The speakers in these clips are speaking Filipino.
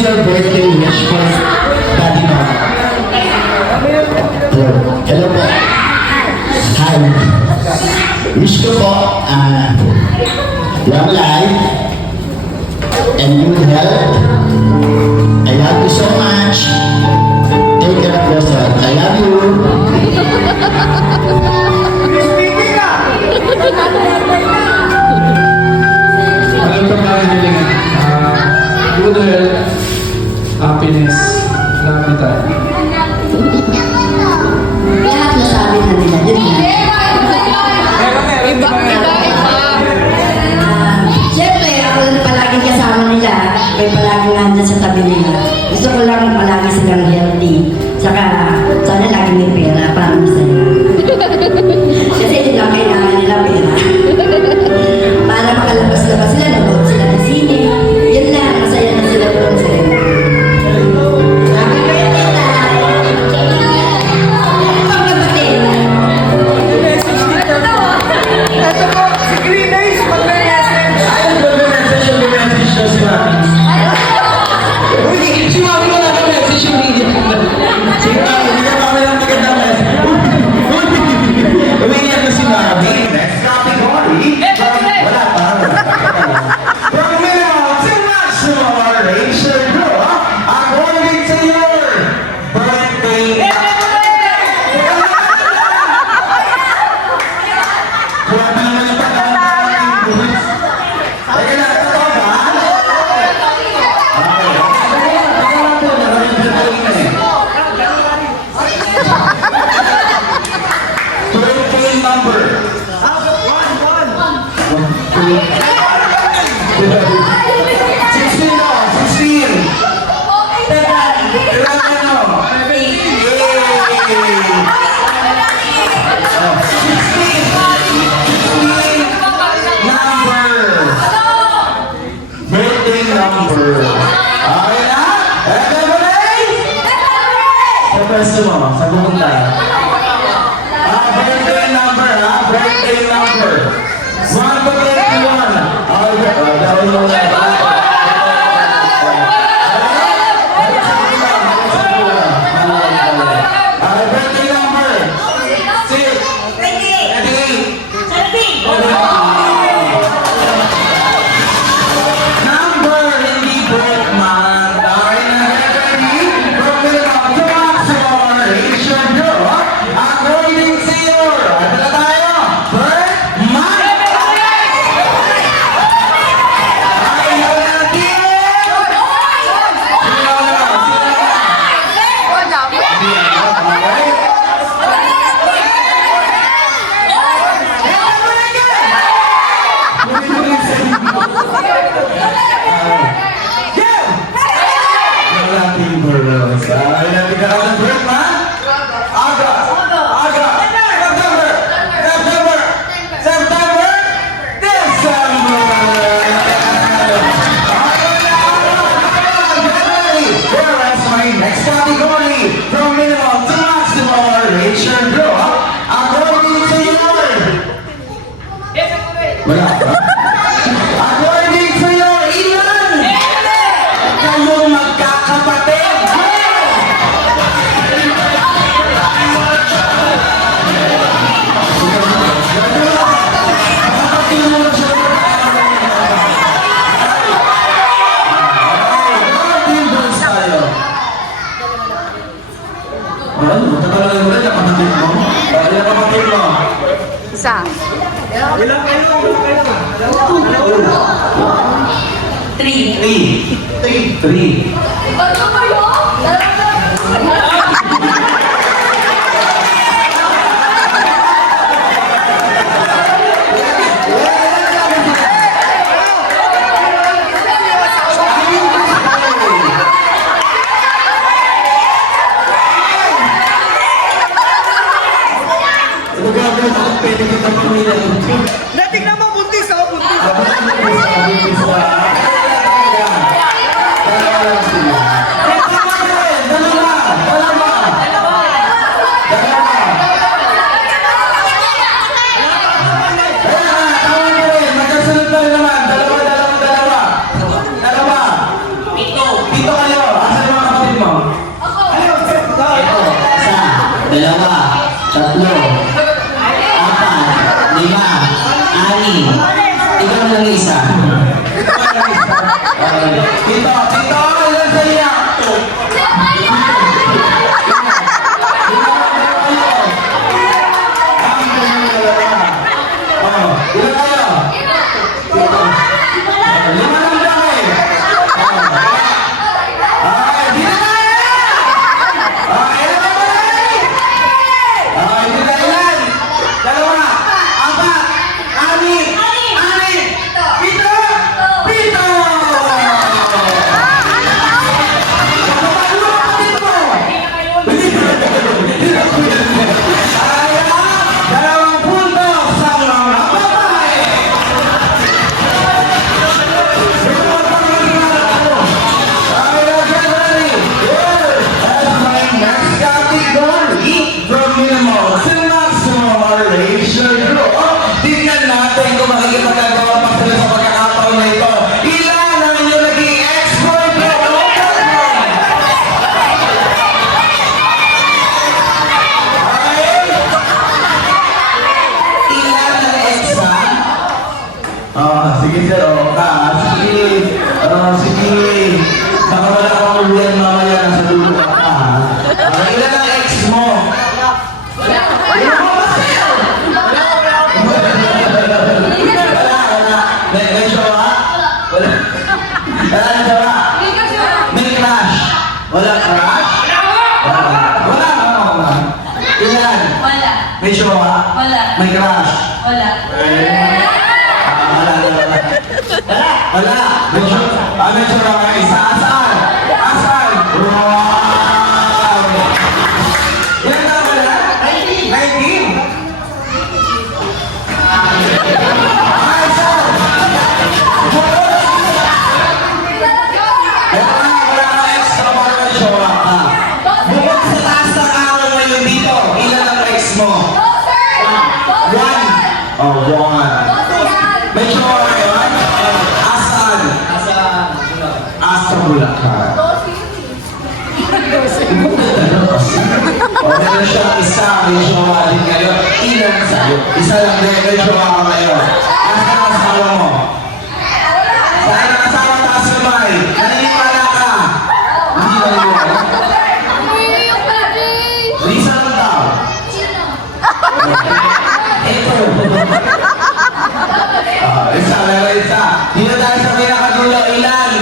your birthday wish for Daddy Mama? Hello po. Hi. Wish ko po, long life and good health. I love you so much. Take care of yourself. I love you. Alam ko ba nila good health, happiness, happy time. Lahat nasabi na nila. Yun nga. Siyempre, ako na palaging kasama nila. May palaging nandyan sa tabi nila. Gusto ko lang palagi silang healthy. Saka, sana lagi may pera para masaya. Kasi yun lang kailangan nila pera. Para makalabas-labas sila, nanood sila ng sine. Yun lang, masaya na sila doon sa rin. Happy birthday, Tay! Ano pang kapatid? Ito po, si Green Days, mag-message. Ayaw mag-message yung message daw si Mami. Uy, si Mami wala ka message yung video. Si Mami, hindi ka Mami lang magandang message. Umiiyak na si Mami. Next category. Wala pa. From minimum to maximum ratio group, according to your birthday. Grabe naman yung pagkakataon. Teka na, totoo ba? Birthday number. 16 daw, 16. Kailangan ano? Birthday number. Okay na? Everybody? Sa pwesto mo, sa pupunta. Birthday number, ha? Birthday number. 1 to 21. Birthday number. 6. Number, hindi birth month. Okay na, ready? From minimum to maximum ratio group, according to your, ano na tayo? Birth month. Ayaw natin! Sino na? Hindi ako, okay? Malaking burros. Ay, natin ka ng birth month? Aga! September! December! Whereas my next category, from minimum to maximum ratio group, according to your... Wala ba? According to your ilan? Kayong magkakapatid. Tatalagan mo rin yung kapatid mo? Yung kapatid mo? Isa. Ilang kayo? 3. Pwede kita pamilya. Natingnan mo, buntis ako, buntis. Dito kayo. tatlo, apat, lima, anim, ikaw lang isa. Tito, ilan sa iya? Ilan kayo? Lima lang daw eh. Di na kaya! Ilan na ba hindi na ilan. Dalawa, apat, anim, pito! Pito! Kaya, 2 puntos sa mga babae. From minimal to maximum ratio group. Tingnan natin kung makikipagagawa pa sila sa pagkakataon na ito. Ilan ang inyong naging ex-boyfriend o girlfriend? Ilan ang ex-a? Sige sir, sige. Baka wala akong uwian mamaya nasa dulo ka pa. Ilan ang ex mo? Ilan mo ba sir? Wala. May jowa? Wala. Wala na jowa? May crush? Wala crush? Wala. Ilan? Wala. May jowa? Wala. May crush? Wala. Wala. May jowa ka isa. Asan? Wow! Ilan na wala? 19? Wala ka extra para may jowa ka. Bukod sa taas ng araw ngayon dito, ilan ang ex mo? One. May jowa ka yun? Asan? Asa Bulacan. Meron siyang isa, may jowa din kayo. Ilan sa'yo? Isa lang din, may jowa ka ngayon. Asa ang asawa mo? Saan ang asawa taas kamay? Naniniwala ka? Hindi naniniwala? Isa lang daw. Ito. Isa. Dito tayo sa pinakadulo, ilan?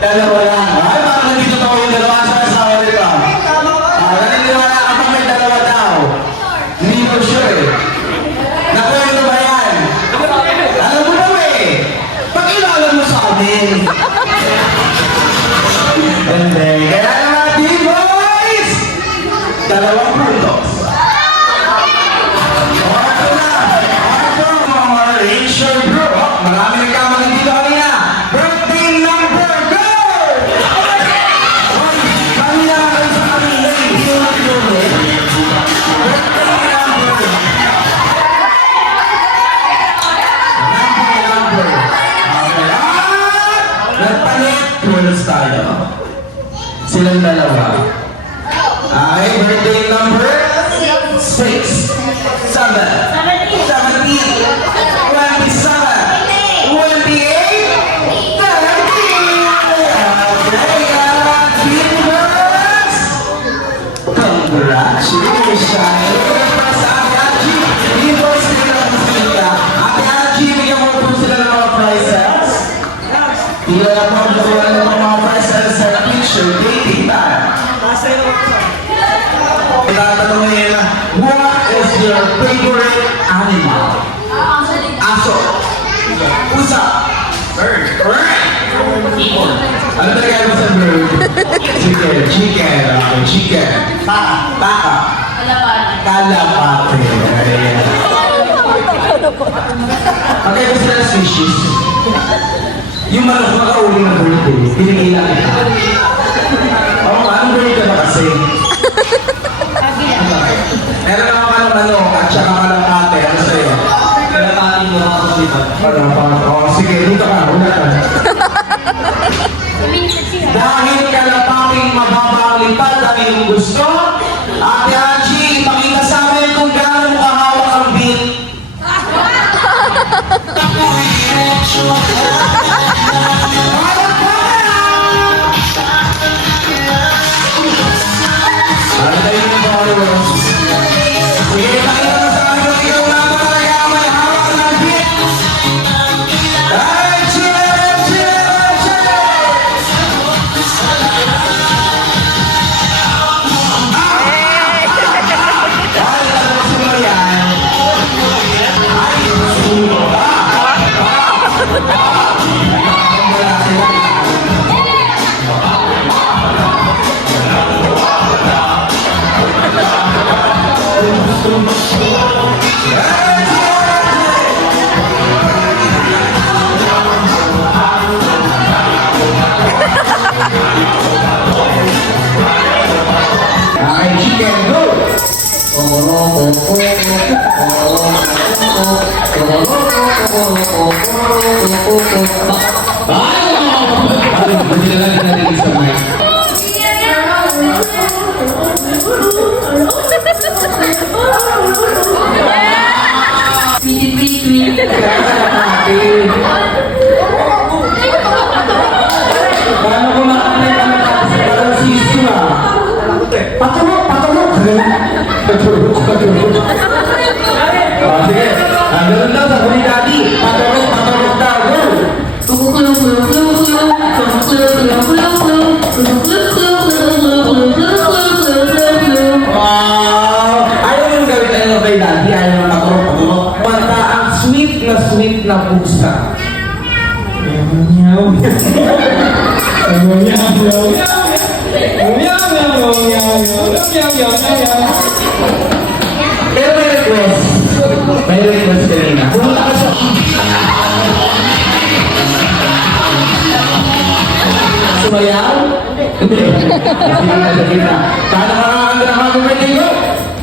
Dalawa lang. Ay, bakit nandito daw yung dalawa sa asawa nito? Naniniwala ka pa may dalawa daw. Hindi ko sure eh. Nakwento ba yan? Alam mo daw eh. Pakilala mo sa amin. Hindi. Kaya naman, boys! 2 puntos. Marami nagkamalang dito kanina. Birthday number, go! Kanina kayo sa kanila, hindi mo natin birthday number. Number. Nagpalit. Tulos tayo. Silang dalawa. Ay, birthday number 6, 7, 17, what is your favorite animal? Aso. Pusa. Bird. Ibon. Ano talaga yung sa bird? Chicken. Chicken. Baka. Kalapate. Ayan. Okay, gusto na species. Yung manok makauli ng bird eh. Pinigila kita. Anong bird ka ba kasi? Meron naman ka ng manok at saka kalapate. Ano sa'yo? Kalapate mo ako dito. Sige, dito ka. Una ka. Dahil kalapating mababa ang lipad ang iyong gusto, Ate Angie, ipakita sa amin Ano tayo yung followers? Sige, pakita mo sa akin kung ikaw na talaga may hawak ng hit. Ay, cheer, cheer, cheer! Ay, tapos mo yan. Ay, sulo ka. Wala sila. Okay, chicken, go! Dinala natin sa mic. Paano ko makakaya ka ng parang sisu ah? Patulog, patulog! Patulog, patulog. Oh, sige. Ganun daw, sabi ni Daddy. Patulog, patulog daw. Go! Wow! Ayaw yung gawin ano kay Daddy. Ayaw yung patulog, patulog. Basta ang sweet na pusa. Meow. Pero may request. May request kanina. Pumunta ka sa sumayaw? Hindi. Sige na, sige na. Paano makakanta ng happy birthday ko?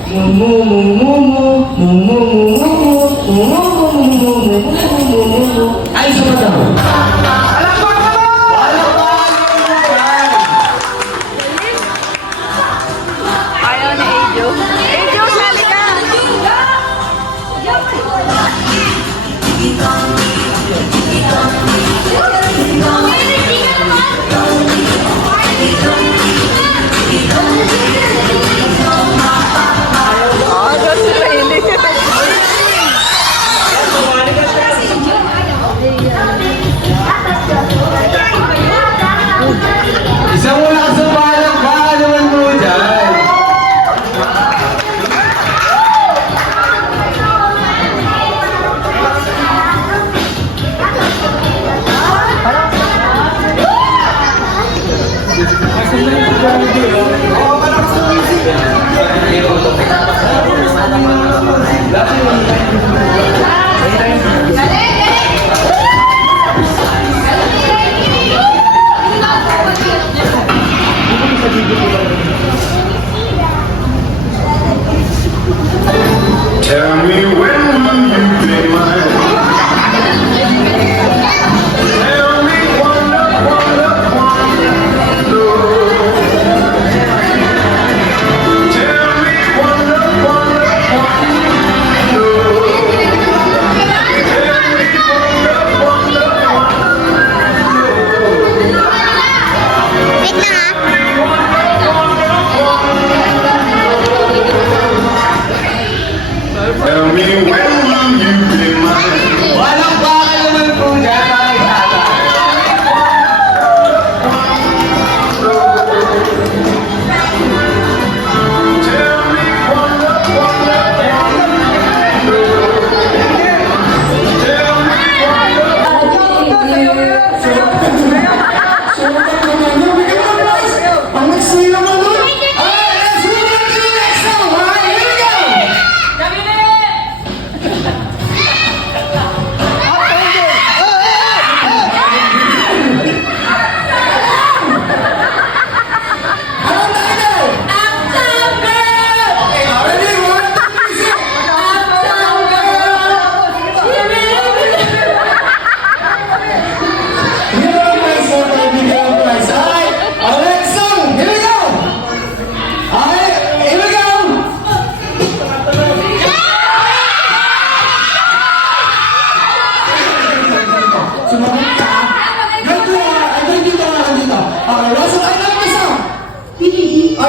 Mumu, mumu, mumu, mumu, mumu. Ay, sumasaw. Ayaw ni Ejo. Ejo, sali ka! Oh, gusto na hindi.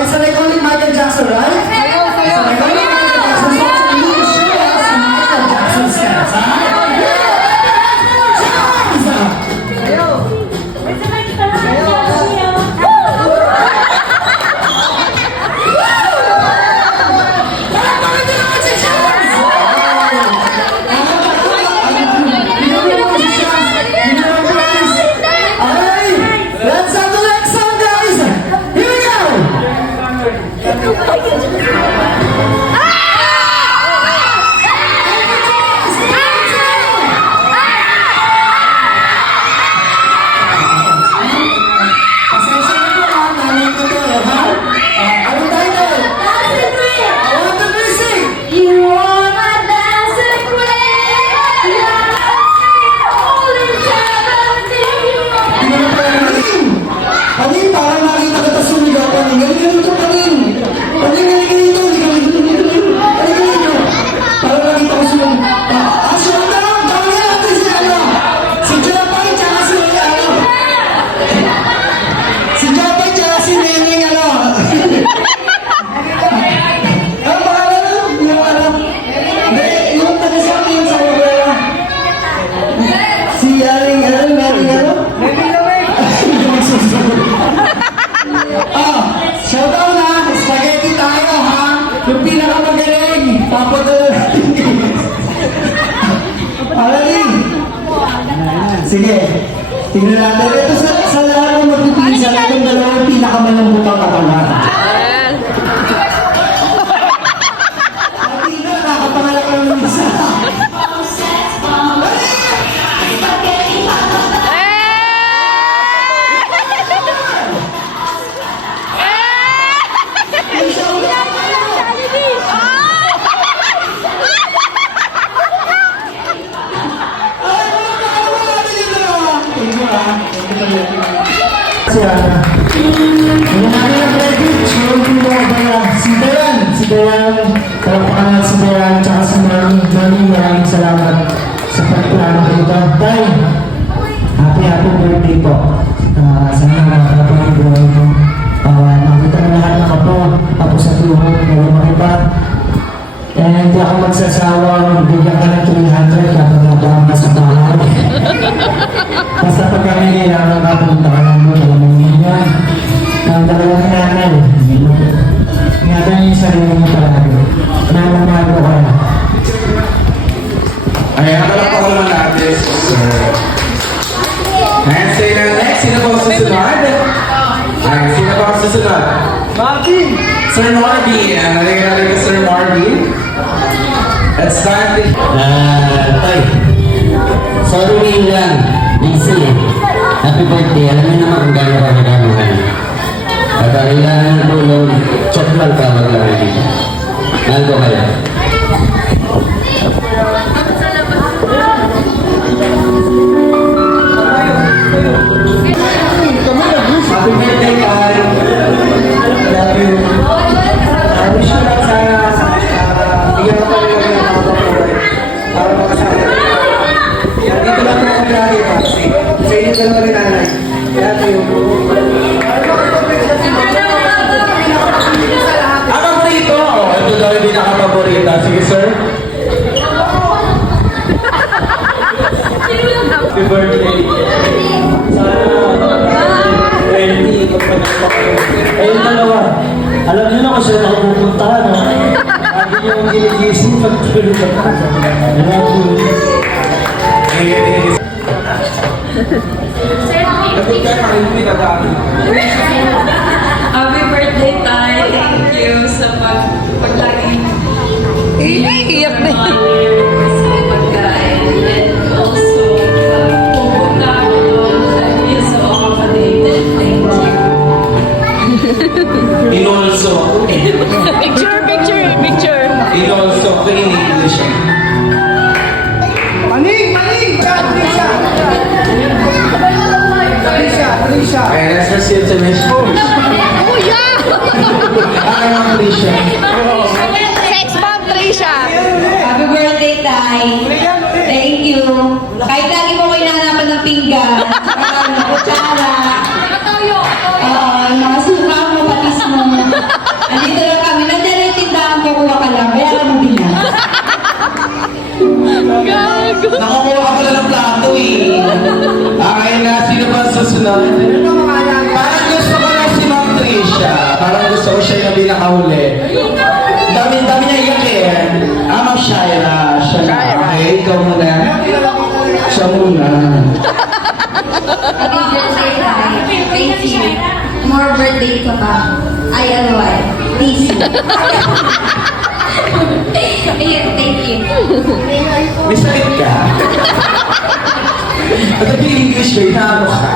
Pasalay ko ulit Michael Jackson, right? Sayo! Pasalay ko ulit Michael Jackson. So, sa hindi ko sure si Michael Jackson's steps, ha? Let's have the next song, guys! Here we go! Pasensya na po, ha? Nanay ko to, ha? Ano tayo? I want the music! You are my dancing queen. Holding Hindi na pala galing! Panin, parang nakita kita sumigaw, Panin. Galing-galing ko, Panin! Panin, galing-galing to! Galing-galing to! Parang nakita ko sumigaw. Sumigaw na lang! Tawagin natin si ano! Si Jopay, tsaka si ano! Si Jopay, tsaka si Neneng, ano! Ano pangalan mo? Yung ano? Hindi, yung taga sa akin, yung sa Urbera. Si Aling, ano? Neneng, ano? Showdown ha! Spaghetti tayo ha! Yung pinakamagaling! Papadala natin. Alaling! Sige, tingnan natin. Ito sa lahat ng magpipinsan, itong dalawang pinakamalambutang katawan. Pati na, nakapangalak lang ng isa. Si Dayan, kalapakanan si Dayan, tsaka si Mami. Mami, maraming salamat sa pagplano dito. Tay, happy birthday po. Sana makakapag buhay mo. Makita mo lahat ng apo, apo sa tuhod, wala makipa. And hindi ako magsasawa, bigyan ka ng 300 kapag nadaan ka sa bahay. Basta pag kami kailangan ka, pumunta ka lang doon, alam mo yun yan. Ang dalawang nanay, ingatan niyo yung sarili mo palagi. Namamahal ko kayo. Ayan, palakpakan naman natin, sir. Ayan, say na next. Sino po ang susunod? Ayan, sino po ang susunod? Martin! Sir Marby. Nalagay natin kay Sir Marby. It's time to... Tay, sorry ngayon lang. Busy eh. Happy birthday. Alam niyo naman kung gano'n ka nagano ngayon. At ang kailangan ng tulong, chat lang ka maglagay dito. Mahal ko kayo. Happy birthday, Kyle! Love you. Wish you lang sana, bigyan mo pa rin kami ng mga papuray. Para makasama. Dito lang po kami lagi, Patsy. Sa inyo dalawa rin nanay. Love you. Ang paborito! Oh, ito daw yung pinaka-paborita. Sige, sir. Happy birthday. Ayun dalawa. Alam niyo na kung saan ako pupunta, no? Lagi niyo yung ginigising pag tulog ako. Love you. Kapag ka nakalimit na dami. Happy birthday, Tay. Thank you sa paglagi. Iyak na sa pagkain. And also, pupunta ako doon sa Miso Kapatid. Thank you. Inolso. Picture. Inolso. Kung in English. Maning! Trisha! Okay, let's proceed to Miss Bush. Ay, mga Alicia. Sex bomb, Trisha. Happy birthday, Tay. Thank you. Kahit lagi mo ko hinahanapan ng pinggan, saka ng kutsara. Oo, yung mga suka mo, patis mo. Gago. Nakakuha ka pala ng plato eh. Okay na, sino ba ang susunod? Parang gusto ko na si Ma'am Tricia. Parang gusto ko siya yung pinakahuli. Dami niya iyak eh. Ma'am Shaira. Siya na. Okay, ikaw muna. Siya muna. Happy birthday, Tay. Thank you. More birthday ka pa. ILY. Peace. Ayun, thank you. May sakit ka. At nag-English ka, inaano ka.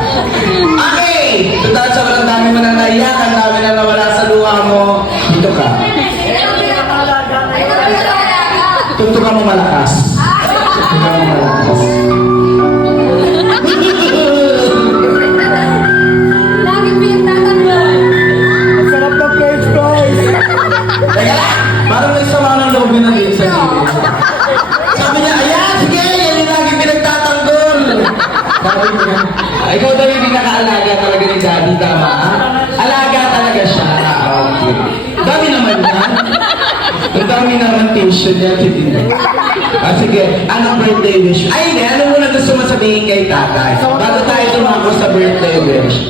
Okay! Dahil sa walang dami mo na naiyak, ang dami na nawala sa luha mo, dito ka. Tuntukan mo malakas. Tuntukan mo malakas. Lagi pinagtatanggol. Sarap ng French fries! Teka lang! Parang may sama ng loob na din sa gilid. Sabi niya, ayan, sige, yan yung lagi pinagtatanggol. Sabi niya, ikaw daw yung pinaka-alaga talaga ni Daddy, tama? Alaga talaga siya. Okay. Dami naman yan. Ang dami naman tuition niya, titignan. Sige, anong birthday wish? Ay, hindi, ano muna gusto mo sabihin kay tatay? Bago tayo tumako sa birthday wish.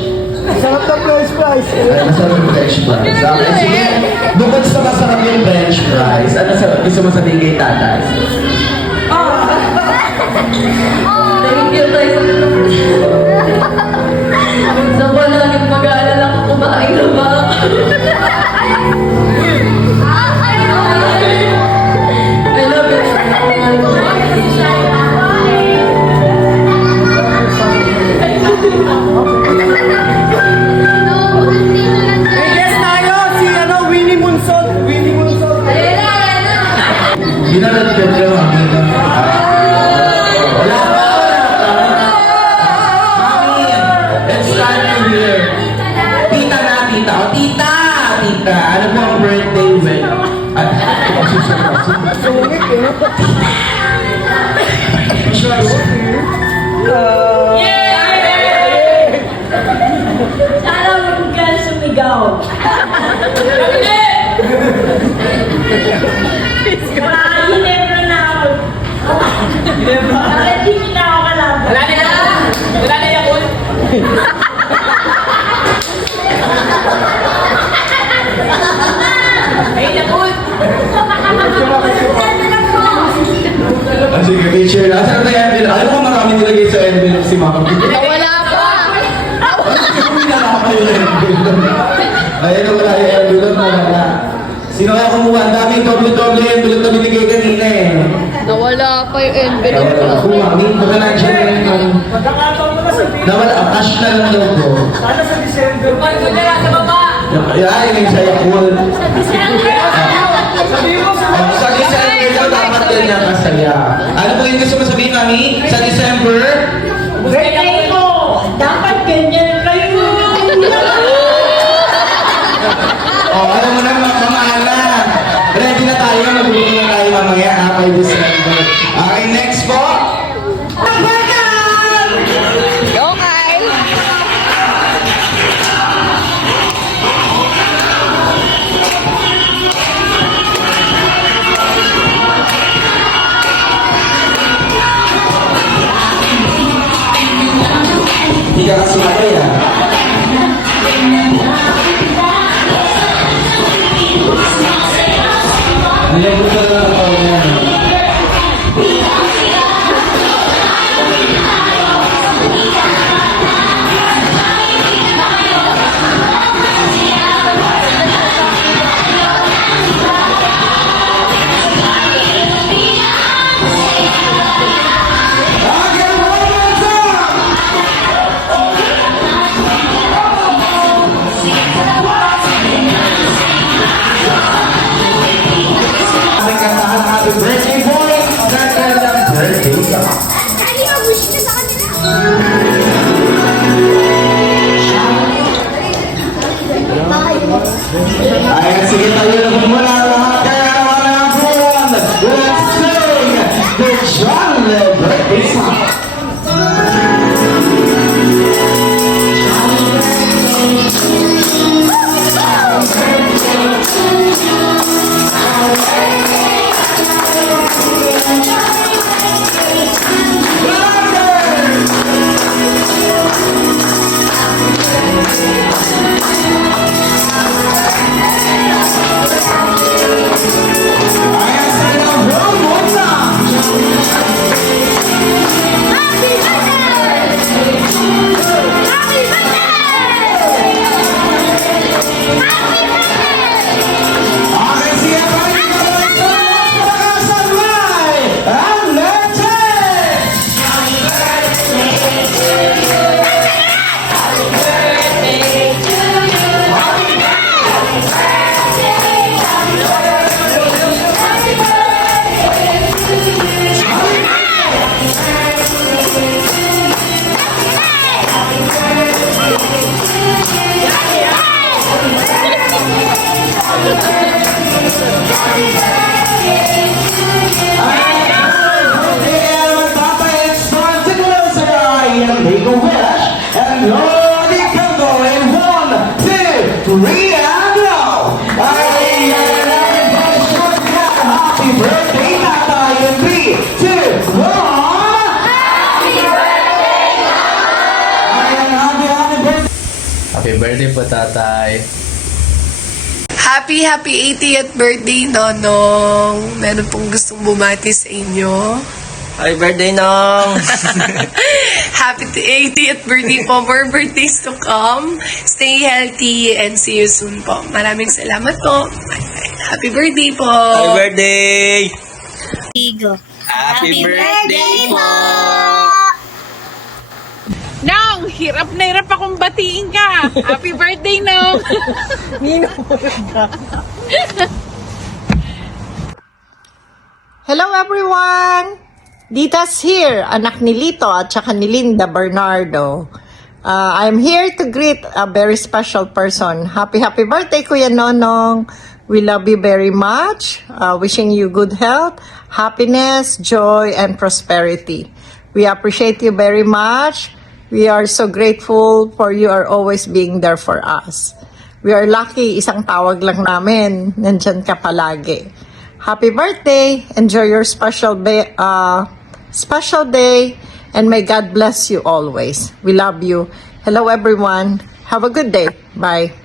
Sarap ng French fries! Ay, masarap yung French fries. Okay, sige. Bukod sa masarap yung French fries, ano gusto mo sabihin kay tatay? Thank you, Tay. Sa palaging mag-aalala ko kumain na ba? I love it. Yes tayo! Si Winnie Munson! Winnie Munson! Ginalagdag ka, mami. Wala ba? Mami, let's start from here. Tita na, tita. O, tita! Tita, ano po ang birthday wish? Sana huwag ka sumigaw. Ginebra na ako. Bakit hindi na ako kalaban? Wala na yakul. Ay, yakul. Sige, picture na. Saan na yung envelope? Alam ko marami nilagay sa envelope si Mama. Wala pa. Hindi na ako yung envelope. Ayun, wala yung envelope na wala. Sino kaya kumuha? Ang dami doble-doble envelope na binigay kanina eh. Nawala pa yung envelope ko. Kung mami, baka nandiyan na yung... Nawala, cash na lang daw ko. Sana sa December. Pag ko na sa baba. Yan, yung sa Yakul. Sabihin mo sa Sa December daw, dapat din niya kasaya. Ano po yung gusto mo sabihin, mami? Sa December? Birthday ko! Dapat ganyan kayo! Alam mo na, mamala. Ready na tayo, magbibigay na tayo mamaya, kay December. Okay, next po. Go, Kyle. Hindi ka kasumabay ah. Nilagod ka na lang ako yan. Aming kantahan, happy birthday boy! Ganda ng birthday ka. Ayan, sige tayo na muna lahat. Kaya naman ang buwan. Let's sing the Jolly Birthday Song. birthday po, tatay. Happy 80th birthday, Nonong. Meron pong gustong bumati sa inyo. Happy birthday, Nong! Happy 80th birthday po. More birthdays to come. Stay healthy and see you soon po. Maraming salamat po. Bye-bye. Happy birthday po. Happy birthday! Igo. Happy birthday po! Nong, hirap na hirap akong batiin ka. Happy birthday, Nong. Hello everyone! Dita's here, anak ni Lito at saka ni Linda Bernardo. I'm here to greet a very special person. Happy birthday, Kuya Nonong. We love you very much. Wishing you good health, happiness, joy, and prosperity. We appreciate you very much. We are so grateful for you are always being there for us. We are lucky, isang tawag lang namin. Nandyan ka palagi. Happy birthday! Enjoy your special day, and may God bless you always. We love you. Hello everyone. Have a good day. Bye.